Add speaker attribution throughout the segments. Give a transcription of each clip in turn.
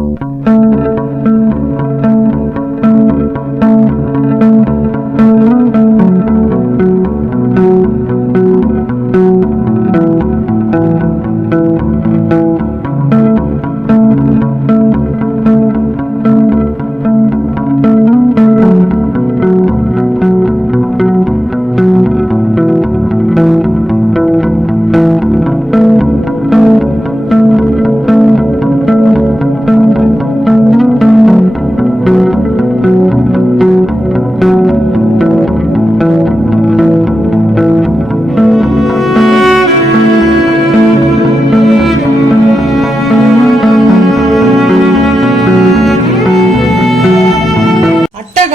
Speaker 1: Thank you.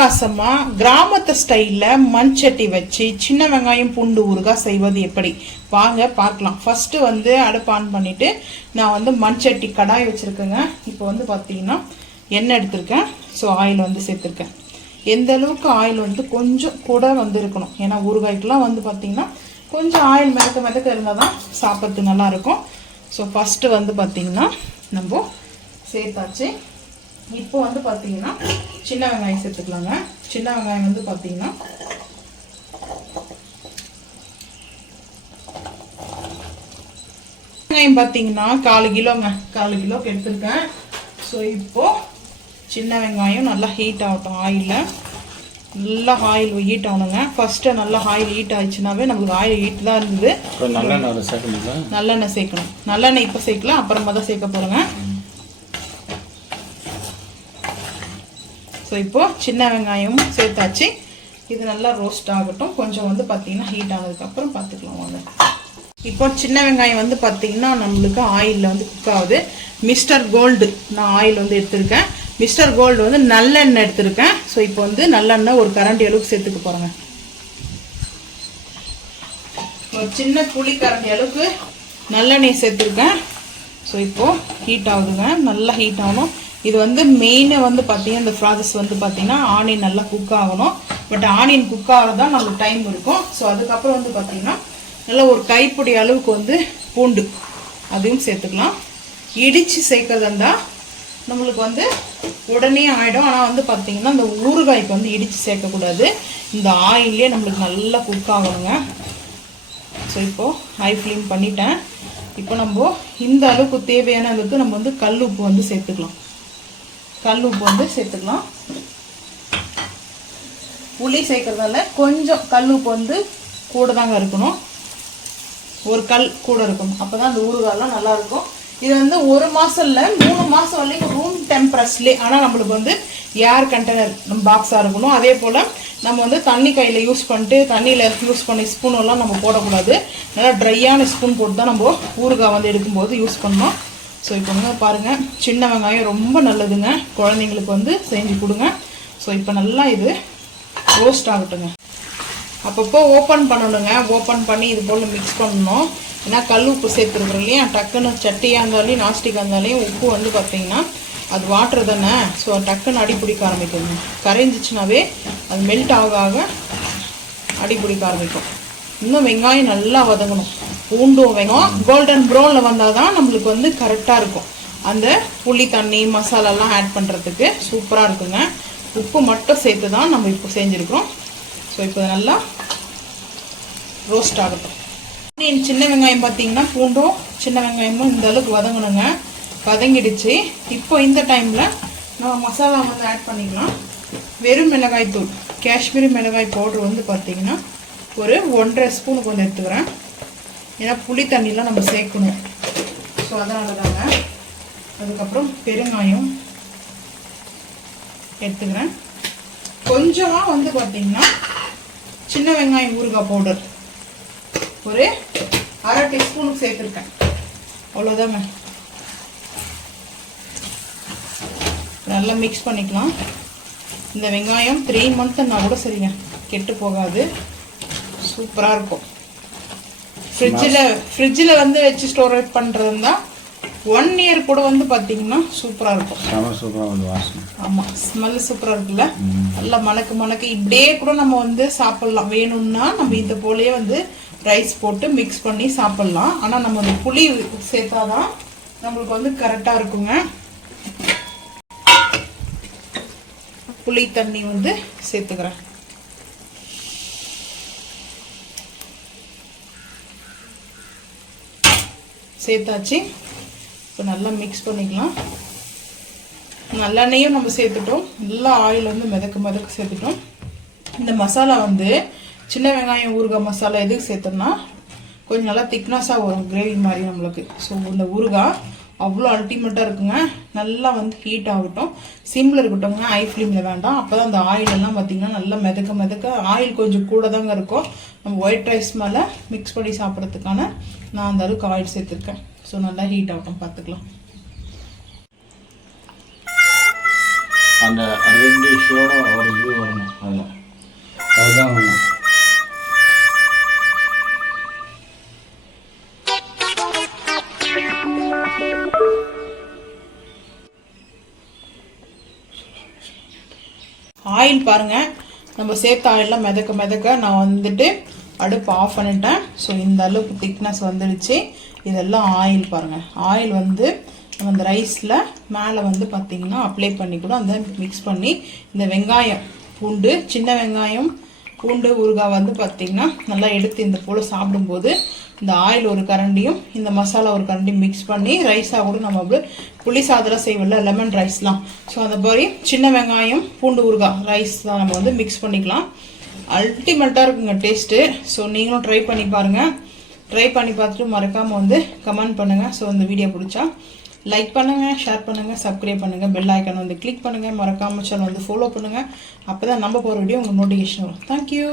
Speaker 1: அட்டகாசமா கிராமத்து ஸ்டைல்ல மண்சட்டி வச்சு சின்ன வெங்காயம் பூண்டு ஊறுகாய் செய்வது எப்படி? வாங்க பார்க்கலாம். ஃபர்ஸ்ட் வந்து அடுப்பு ஆன் பண்ணிட்டு நான் வந்து மண்சட்டி கடாய் வச்சிருக்கேங்க. இப்போ வந்து பார்த்தீங்கன்னா எண்ணெய் எடுத்திருக்கேன். ஸோ ஆயில் வந்து சேர்த்துருக்கேன். எந்த அளவுக்கு ஆயில் வந்து கொஞ்சம் கூட வந்து இருக்கணும். ஏன்னா ஊறுகாய்க்கெல்லாம் வந்து பார்த்தீங்கன்னா கொஞ்சம் ஆயில் மிதக்க மிதக்க இருந்தால் தான் சாப்பிட்றதுக்கு நல்லா இருக்கும். ஸோ ஃபஸ்ட்டு வந்து பார்த்தீங்கன்னா நம்ம சேர்த்தாச்சு. இப்போ வந்து பார்த்தீங்கன்னா சின்ன வெங்காயம் சேர்த்துக்கலாங்க. சின்ன வெங்காயம் வந்து பார்த்தீங்கன்னா வெங்காயம் பார்த்தீங்கன்னா காலு கிலோங்க. காலு கிலோக்கு எடுத்திருக்கேன். ஸோ இப்போ சின்ன வெங்காயம் நல்லா ஹீட் ஆகட்டும் ஆயிலில் நல்லா ஆயில் ஹீட் ஆகணுங்க. ஃபர்ஸ்ட்டு நல்லா ஆயில் ஹீட் ஆயிடுச்சுனாவே நம்மளுக்கு ஆயில் ஹீட் தான் இருந்தது
Speaker 2: நல்லெண்ணெய் ஒரு சேர்க்கணுங்களா?
Speaker 1: நல்லெண்ணெய் சேர்க்கணும். நல்லெண்ணெய் இப்போ சேர்க்கல அப்புறமா தான் சேர்க்க போகிறோங்க ஸோ இப்போது சின்ன வெங்காயமும் சேர்த்தாச்சு. இது நல்லா ரோஸ்ட் ஆகட்டும். கொஞ்சம் வந்து பார்த்திங்கன்னா ஹீட் ஆனதுக்கப்புறம் பார்த்துக்கலாம் வாங்க. இப்போ சின்ன வெங்காயம் வந்து பார்த்திங்கன்னா நம்மளுக்கு ஆயிலில் வந்து குக் ஆகுது. மிஸ்டர் கோல்டு நான் ஆயில் வந்து எடுத்திருக்கேன். மிஸ்டர் கோல்டு வந்து நல்லெண்ணெய் எடுத்திருக்கேன். ஸோ இப்போ வந்து நல்லெண்ணெய் ஒரு கரண்டி அளவுக்கு சேர்த்துக்க போகிறேங்க ஒரு சின்ன புளி கரண்டி அளவுக்கு நல்லெண்ணெய் சேர்த்துருக்கேன். ஸோ இப்போது ஹீட் ஆகுதுங்க. நல்லா ஹீட் ஆகணும். இது வந்து மெயினை வந்து பார்த்தீங்கன்னா இந்த ப்ராசஸ் வந்து பார்த்தீங்கன்னா ஆனியன் நல்லா குக் ஆகணும். பட் ஆனியன் குக் ஆகதான் நம்மளுக்கு டைம் இருக்கும். ஸோ அதுக்கப்புறம் வந்து பார்த்தீங்கன்னா நல்லா ஒரு கைப்பொடி அளவுக்கு வந்து பூண்டு அதையும் சேர்த்துக்கலாம். இடித்து சேர்க்கறதா இருந்தால் நம்மளுக்கு வந்து உடனே ஆகிடும் ஆனால் வந்து பார்த்தீங்கன்னா இந்த ஊறுகாய்க்கு வந்து இடித்து சேர்க்கக்கூடாது. இந்த ஆயிலே நம்மளுக்கு நல்லா குக் ஆகணுங்க ஸோ இப்போது ஹை ஃப்ளேம் பண்ணிட்டேன். இப்போ நம்ம இந்த அளவுக்கு தேவையான அளவுக்கு நம்ம வந்து கல் உப்பு வந்து சேர்த்துக்கலாம். கல் உப்பு வந்து சேர்த்துக்கலாம். புளி சேர்க்கறதால கொஞ்சம் கல் உப்பு வந்து கூட தாங்க இருக்கணும். ஒரு கல் கூட இருக்கும் அப்போ தான் அந்த ஊறுகாலாம் நல்லாயிருக்கும் இது வந்து ஒரு மாதம் இல்லை மூணு மாதம் வரைக்கும் ரூம் டெம்பரஸ்லேயே ஆனால் நம்மளுக்கு வந்து ஏர் கண்டெய்னர் நம்ம பாக்ஸாக இருக்கணும். அதே போல் நம்ம வந்து தண்ணி கையில் யூஸ் பண்ணிட்டு தண்ணியில் யூஸ் பண்ணி ஸ்பூன் எல்லாம் நம்ம போடக்கூடாது. நல்லா ட்ரையான ஸ்பூன் போட்டு தான் நம்ம ஊறுகாய் வந்து எடுக்கும்போது யூஸ் பண்ணணும். ஸோ இப்போ வந்து பாருங்கள் சின்ன வெங்காயம் ரொம்ப நல்லதுங்க. குழந்தைங்களுக்கு வந்து செஞ்சு கொடுங்க. ஸோ இப்போ நல்லா இது ரோஸ்ட் ஆகட்டுங்க. அப்பப்போ ஓப்பன் பண்ணணுங்க. ஓப்பன் பண்ணி இது போல் மிக்ஸ் பண்ணணும். ஏன்னா கல் உப்பு சேர்த்துருக்குறோம் இல்லையா? டக்குன்னு சட்டியாக இருந்தாலையும் நாஸ்டிக்காக இருந்தாலையும் உப்பு வந்து பார்த்தீங்கன்னா அது வாட்டர் தானே. ஸோ டக்குன்னு அடி பிடிக்க ஆரம்பிக்குங்க கரைஞ்சிச்சுனாவே அது மெல்ட் ஆக ஆக அடி பிடிக்க ஆரம்பிக்கும். இன்னும் வெங்காயம் நல்லா வதங்கணும். பூண்டும் வேணும் கோல்டன் ப்ரௌனில் வந்தால் தான் நம்மளுக்கு வந்து கரெக்டாக இருக்கும். அந்த புளி தண்ணி மசாலாலாம் ஆட் பண்ணுறதுக்கு சூப்பராக இருக்குங்க. உப்பு மட்டும் சேர்த்து தான் நம்ம இப்போ செஞ்சுருக்கிறோம். ஸோ இப்போ நல்லா ரோஸ்ட் ஆகட்டும். சின்ன வெங்காயம் பார்த்தீங்கன்னா பூண்டும் சின்ன வெங்காயமும் இந்த அளவுக்கு வதங்கணுங்க. வதங்கிடுச்சு. இப்போ இந்த டைமில் நம்ம மசாலா வந்து ஆட் பண்ணிக்கலாம். வெறும் மிளகாய் தூள் காஷ்மீரி மிளகாய் பவுடர் வந்து பார்த்தீங்கன்னா ஒரு ஒன்றரை ஸ்பூனுக்கு கொஞ்சம் எடுத்துக்கிறேன். ஏன்னா புளி தண்ணிலாம் நம்ம சேர்க்கணும். ஸோ அதனால தாங்க அதுக்கப்புறம் பெருங்காயம் எடுத்துக்கிறேன். கொஞ்சமாக வந்து பார்த்திங்கன்னா சின்ன வெங்காயம் ஊறுகாய் பவுடர். ஒரு அரை டீஸ்பூனுக்கு சேர்த்துருக்கேன். அவ்வளோதாங்க நல்லா மிக்ஸ் பண்ணிக்கலாம். இந்த வெங்காயம் த்ரீ மந்த்னா கூட சரிங்க. கெட்டு போகாது. சூப்பராக இருக்கும். ஃப்ரிட்ஜில் ஃப்ரிட்ஜில் வந்து வச்சு ஸ்டோரேஜ் பண்ணுறதுனா ஒன் இயர் கூட வந்து பார்த்தீங்கன்னா சூப்பராக இருக்கும்.
Speaker 2: செம சூப்பராக வந்து வாசனை.
Speaker 1: ஆமாம் ஸ்மெல் சூப்பராக இருக்குல்ல? நல்லா மணக்கு மணக்கு. இப்படியே கூட நம்ம வந்து சாப்பிட்லாம். வேணும்னா நம்ம இது போலயே வந்து ரைஸ் போட்டு மிக்ஸ் பண்ணி சாப்பிட்லாம். ஆனால் நம்ம அந்த புளி சேர்த்தாதான் நம்மளுக்கு வந்து கரெக்டாக இருக்குங்க. புளி தண்ணி வந்து சேர்த்துக்கிறேன். சேர்த்தாச்சு. இப்போ நல்லா மிக்ஸ் பண்ணிக்கலாம். நல்லெண்ணெயும் நம்ம சேர்த்துட்டோம். நல்லா ஆயில் வந்து மிதக்க மிதக்க சேர்த்துட்டோம். இந்த மசாலா வந்து சின்ன வெங்காயம் ஊறுகாய் மசாலா எதுக்கு சேர்த்தோம்னா கொஞ்சம் நல்லா திக்னஸாக வரும். கிரேவி மாதிரி நம்மளுக்கு. ஸோ இந்த ஊறுகாய் அவ்வளோ அல்டிமேட்டாக இருக்குங்க. நல்லா வந்து ஹீட் ஆகட்டும். சிம்மில் இருக்கட்டும்ங்க. ஐ ஃப்ளேமில் வேண்டாம். அப்போ தான் அந்த ஆயில் எல்லாம் நல்லா மிதக்க மிதக்க ஆயில் கொஞ்சம் கூட தாங்க இருக்கும். நம்ம ஒயிட் ரைஸ் மேலே மிக்ஸ் பண்ணி சாப்பிட்றதுக்கான நான் அந்த அளவுக்கு ஆயில் சேர்த்துருக்கேன். ஸோ நல்லா ஹீட் ஆகட்டும். பார்த்துக்கலாம்
Speaker 2: அந்த ரெண்டு ஷோட
Speaker 1: ஆயில் பாருங்கள் நம்ம சேர்த்த ஆயிலெலாம் மிதக்க மிதக்க நான் வந்துட்டு அடுப்பு ஆஃப் பண்ணிட்டேன். ஸோ இந்த அளவுக்கு திக்னஸ் வந்துடுச்சு. இதெல்லாம் ஆயில் பாருங்கள் ஆயில் வந்து நம்ம அந்த ரைஸில் மேலே வந்து பார்த்தீங்கன்னா அப்ளை பண்ணி கூட அந்த மிக்ஸ் பண்ணி இந்த வெங்காயம் பூண்டு சின்ன வெங்காயம் பூண்டு ஊறுகாய் வந்து பார்த்தீங்கன்னா நல்லா எடுத்து இந்த போல் சாப்பிடும்போது இந்த ஆயில் ஒரு கரண்டியும் இந்த மசாலா ஒரு கரண்டியும் மிக்ஸ் பண்ணி ரைஸாக கூட நம்ம அப்படி புளி சாதம்லாம் செய்வோம்ல லெமன் ரைஸ்லாம் ஸோ அந்த மாதிரி சின்ன வெங்காயம் பூண்டு ஊறுகாய் ரைஸ் தான் நம்ம வந்து மிக்ஸ் பண்ணிக்கலாம். அல்டிமேட்டாக இருக்குங்க டேஸ்ட்டு ஸோ நீங்களும் ட்ரை பண்ணி பாருங்கள் ட்ரை பண்ணி பார்த்துட்டு மறக்காமல் வந்து கமெண்ட் பண்ணுங்கள் ஸோ இந்த வீடியோ பிடிச்சா லைக் பண்ணுங்கள் ஷேர் பண்ணுங்கள் சப்ஸ்கிரைப் பண்ணுங்கள் பெல் ஐக்கன் வந்து கிளிக் பண்ணுங்கள் மறக்காமல் சேனல் வந்து ஃபாலோ பண்ணுங்கள் அப்போ தான் நம்ம போகிற வீடியோ உங்களுக்கு நோட்டிஃபிகேஷன் வரும். தேங்க்யூ